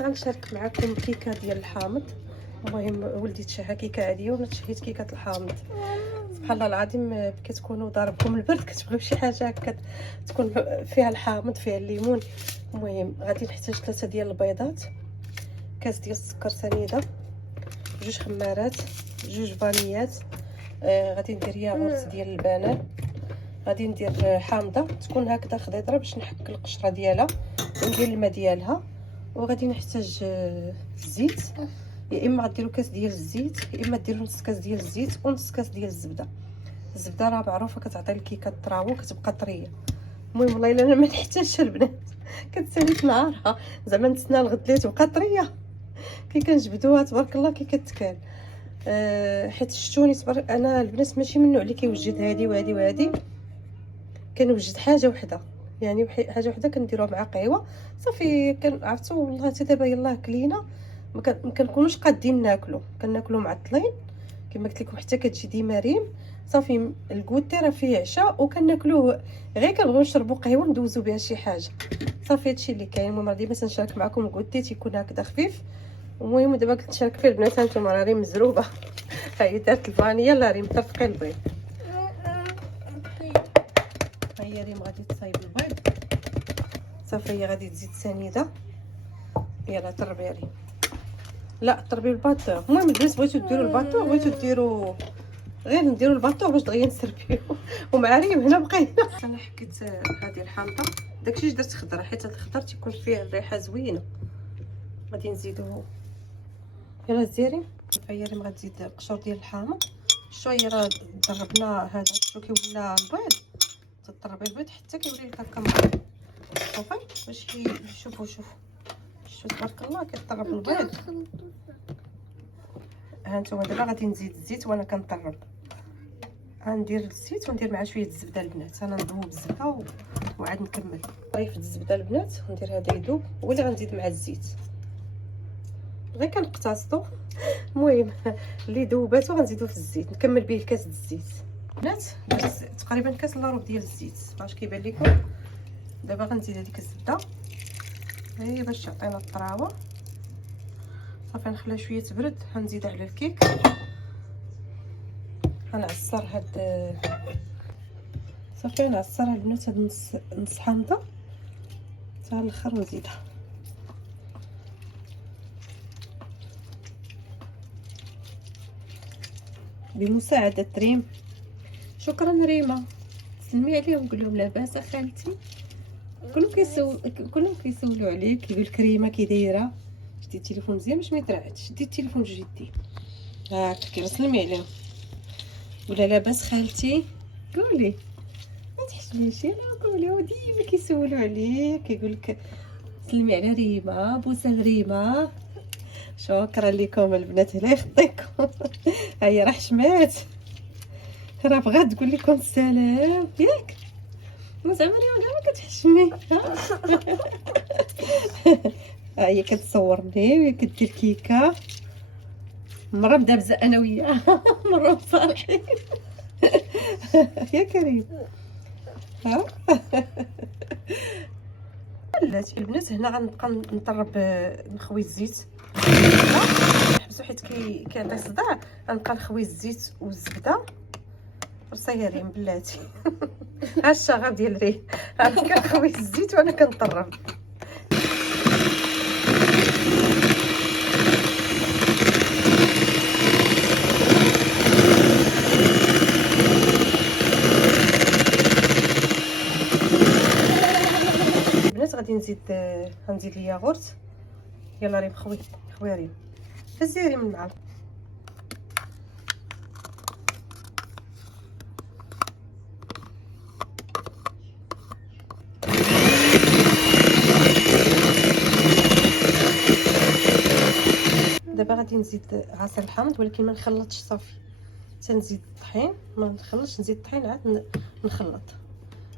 غنشارك معكم كيكه ديال الحامض. المهم ولدي تشهى كيكه عاديه وانا تشهيت كيكه الحامض. سبحان الله العظيم كتكونوا ضاربكم البرد كتبغيو شي حاجه هكا تكون فيها الحامض فيها الليمون. المهم غادي نحتاج 3 ديال البيضات، كاس ديال السكر سنيده، 2 خمارات، 2 فانيات، غادي ندير ياغورت ديال البنان، غادي ندير حامضه تكون هكذا خضيضره باش نحك القشره ديالها وندير الماء ديالها، وغادي نحتاج الزيت. يا اما غديروا كاس ديال الزيت يا اما ديروا نص كاس ديال الزيت ونص كاس ديال الزبده. الزبده راه معروفه كتعطي الكيكه الطراوه كتبقى طريه. المهم والله الا انا ما نحتاجش البنات كتساليت نهارها زعما نتسنى الغد لي تبقى طريه كي كنجبدوها تبارك الله كي كتكال. حيت شتوني تبارك انا البنات ماشي من النوع اللي كيوجد هادي وهادي وهادي، كنوجد حاجه وحده، يعني حاجه وحده كنديروها مع قهوه صافي. عرفتوا والله حتى دابا يلاه كلينا ما كنكونوش قادين ناكلو، كناكلو معطلين كما قلت لكم حتى كتجي ديما ريم صافي. الكوتي راه فيه عشاء وكناكلوه غير كنبغيو نشربوا قهوه ندوزو بها شي حاجه صافي. هادشي اللي كاين. المهم ديما تنشارك معكم الكوتي تيكون هكذا خفيف. المهم دابا كنت نشارك فيه البنات هانتوما راه ريم مزروبه ها هي دارت الفانيلا لا ريم طرقي البيض. ها هي ريم غادي تصايب البيض صافي. هي غادي تزيد سنيده. يلا طربي ريم، لا طربي الباطور. المهم البنات بغيتو ديروا الباطور بغيتو ديروا غير نديروا الباطور باش دغيا نسربيو ومع ريم هنا بقينا. انا حكيت هذه الحامضه داكشي درت خضره حيت الخضر تيكون فيه الريحه زوينه. غادي نزيدو يلا زيري. هي ريم غتزيد القشور ديال الحامض. شويه راه ضربنا هذا شو كيولى البيض، تضربي البيض حتى كيولي لك هكا مضروب صافي باش شوفوا شو تبارك الله كيطرب البيض. ها نتوما دابا غادي نزيد الزيت وانا كنطرب. غندير الزيت وندير مع شويه الزبده البنات. انا نذوب الزبده وعاد نكمل. ضيف الزبده البنات وندير هذا يذوب ولا غنزيد مع الزيت غير كنقتصدو. المهم اللي ذوباتو غنزيدو في الزيت نكمل به الكاس ديال الزيت. بنات درت تقريبا كاس الا ربع ديال الزيت باش كيبان لكم. دابا غنزيد هذيك الزبده هي باش تعطينا الطراوه صافي. نخليها شويه تبرد غنزيدها على الكيك. غنعصر هاد صافي نعصر البنات هاد نص حامضه حتى الاخر ونزيدها. بمساعده ريم. شكرا ريما، سلمي عليهم قول لهم لاباس خالتي. كلهم كيسولوا عليك كيقول لك ريما كي دايره. شدي التليفون مزيان باش ما يترعدش. شدي التليفون بجدي هاكا سلمي عليهم ولا لاباس خالتي. قولي ما تحشميش انا قولي. وديما كيسولوا عليك كيقول لك سلمي على ريما بوسه لريما. شكرا لكم البنات الله يخطيكم هيا راه حشمات راه بغات تقول لكم السلام ياك زعما ريما ما كتحشمي. ها هي كتصورني وهي كدير كيكه مره مدابزه انا وياها مره مصالحين يا كريم. ها بلاتي البنات هنا غنبقى نطرب نخوي الزيت نحبسو حيت كيعطي صداع. غنبقى نخوي الزيت والزبده رصيه ريم بلاتي ها الشغف ديال ريم عرفت كنخوي الزيت وانا كنطرب. البنات غادي غنزيد الياغورت. يلا ريم خوي ريم هزي ريم المعلقه. دابا غادي نزيد عصير الحامض ولكن ما نخلطش صافي. تنزيد الطحين ما نخلطش نزيد الطحين عاد نخلط.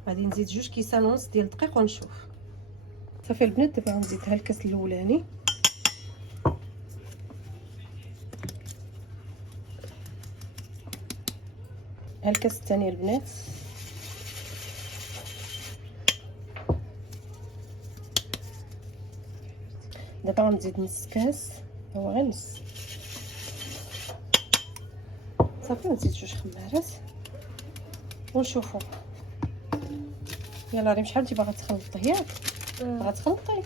غادي نزيد 2 كيسان ونص ديال الدقيق ونشوف صافي. البنات دابا غنزيد ها الكاس الاولاني ها الكاس الثاني البنات دابا غنزيد نص كاس، هو غير نص صافي. نزيد 2 خمارات ونشوفوا. يلا ريم شحال انت باغا تخلطي ياك؟ باغا تخلطي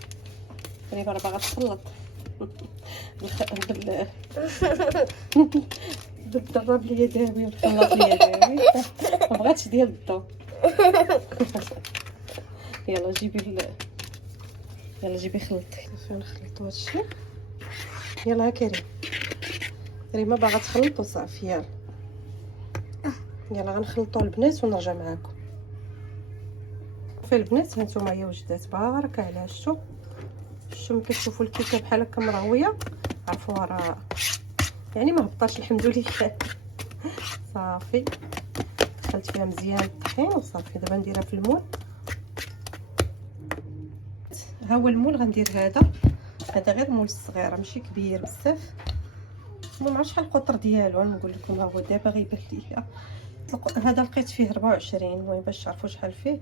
ريم راه باغا تخلط بالضرب اليدوي والخلاط اليدوي. ما بغاتش ديال الضو. يلا جيبي خلطي. شوف نخلطوا هادشي. يلا كريم، ريما باغا تخلط وصافي. يلا غنخلطوا البنات ونرجع معاكم. في البنات هانتوما هي وجدات بارك على شتو ملي كتشوفوا الكيكه بحال هكا مرويه عرفوها راه يعني ما هبطاش الحمد لله. صافي دخلت فيها مزيان الطحين وصافي. دابا نديرها في المول. ها هو المول غندير هذا غير مول صغيره ماشي كبير بزاف. ما عرفتش شحال القطر ديالو نقول لكم. ها هو دابا غيبان ليا هذا لقيت فيه 24. المهم باش تعرفوا شحال فيه.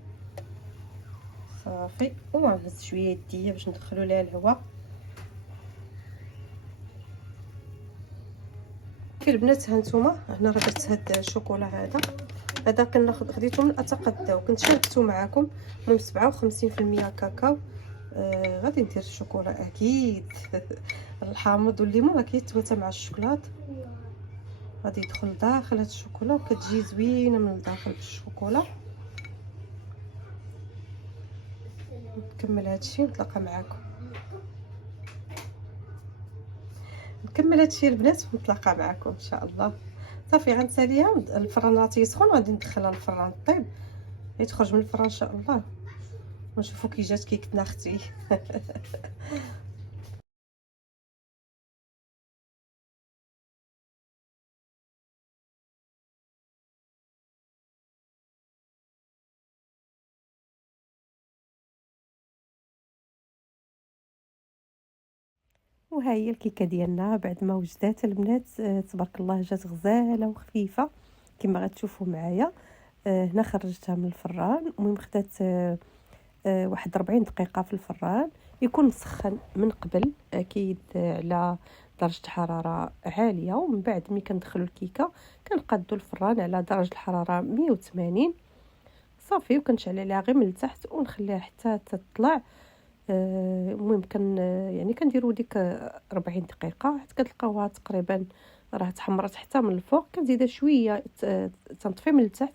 صافي ونهز شويه يديه باش ندخلوا ليها الهواء. في البنات هانتوما هنا راه درت هاد الشوكولا. هذا كناخذ خديته من اتقداو كنت شاركته معكم. المهم 57% كاكاو. غادي ندير الشوكولا اكيد. الحامض والليمون اكيد توتا مع الشوكولات غادي يدخل داخل هاد الشوكولا وكتجي زوينه من الداخل بالشوكولا. نكمل هادشي ونتلاقى معكم. نكمل هادشي البنات ونتلاقى معكم ان شاء الله. صافي غنساليها الفران يسخن وغادي ندخلها للفران طيب يتخرج من الفران ان شاء الله. ونشوفوا كي جات كيكتنا اختي. وها هي الكيكه ديالنا بعد ما وجدات البنات. تبارك الله جات غزاله وخفيفه كما غتشوفوا معايا. هنا خرجتها من الفران. المهم خدات واحد 40 دقيقه في الفران. يكون مسخن من قبل اكيد على درجه حراره عاليه. ومن بعد ملي كندخلوا الكيكه كنقادوا الفران على درجه الحراره 180 صافي. وكنشعل عليها غير من التحت ونخليها حتى تطلع. المهم يعني كنديروا ديك 40 دقيقه حتى كتلقاوها تقريبا راه تحمرت حتى من الفوق. كنزيدها شويه تنطفي من التحت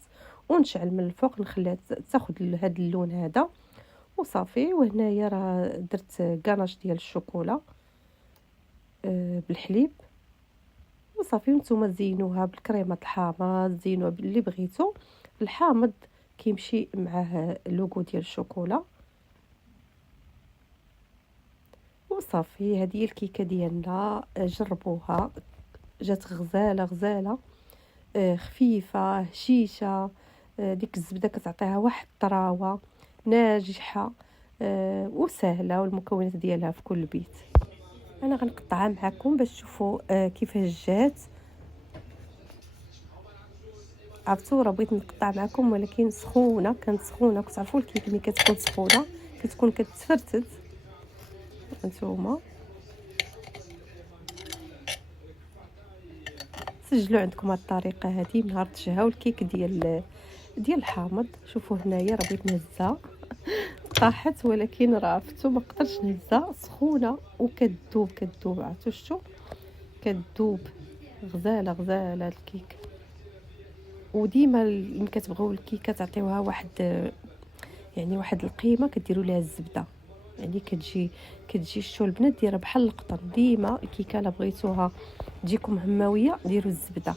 ونشعل من الفوق نخليها تاخذ هذا اللون هذا وصافي. وهنايا راه درت كاناش ديال الشوكولا بالحليب وصافي. نتوما زينوها بالكريمه الحامض زينوها باللي بغيتو. الحامض كيمشي معاه اللوغو ديال الشوكولا وصافي. هذه الكيكه ديالنا جربوها جات غزاله خفيفه هشيشه. ديك الزبده كتعطيها واحد الطراوه ناجحه وسهله والمكونات ديالها في كل بيت. انا غنقطعها معكم باش تشوفوا كيفاش جات. عرفتوا راه بغيت نقطع معكم ولكن سخونه كانت سخونه. كتعرفوا الكيك ملي كتكون سخونه كتكون كتفرتت. هانتوما سجلوا عندكم هاد الطريقه هذه نهار تشهاو الكيك ديال الحامض. شوفوا هنايا راه بغيت نهزها طاحت ولكن راه عرفتوا ما قدرتش نهزها سخونه وكتذوب عرفتوا شتو كتذوب. غزاله الكيك. وديما ملي كتبغيو الكيكه تعطيوها واحد يعني واحد القيمه كديروا ليها الزبده. يعني كتجي شتو البنات دايره بحال القطن. ديما الكيكه الا بغيتوها تجيكم هماويه ديروا الزبده.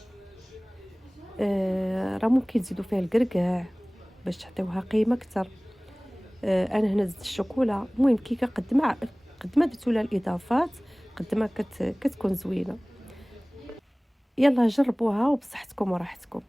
راه ممكن تزيدوا فيها الكركاع باش تعطيوها قيمه اكثر. انا هنا زدت الشوكولا. المهم الكيكه قد ما درتوا لها الاضافات قد ما كتكون زوينه. يلا جربوها وبصحتكم وراحتكم.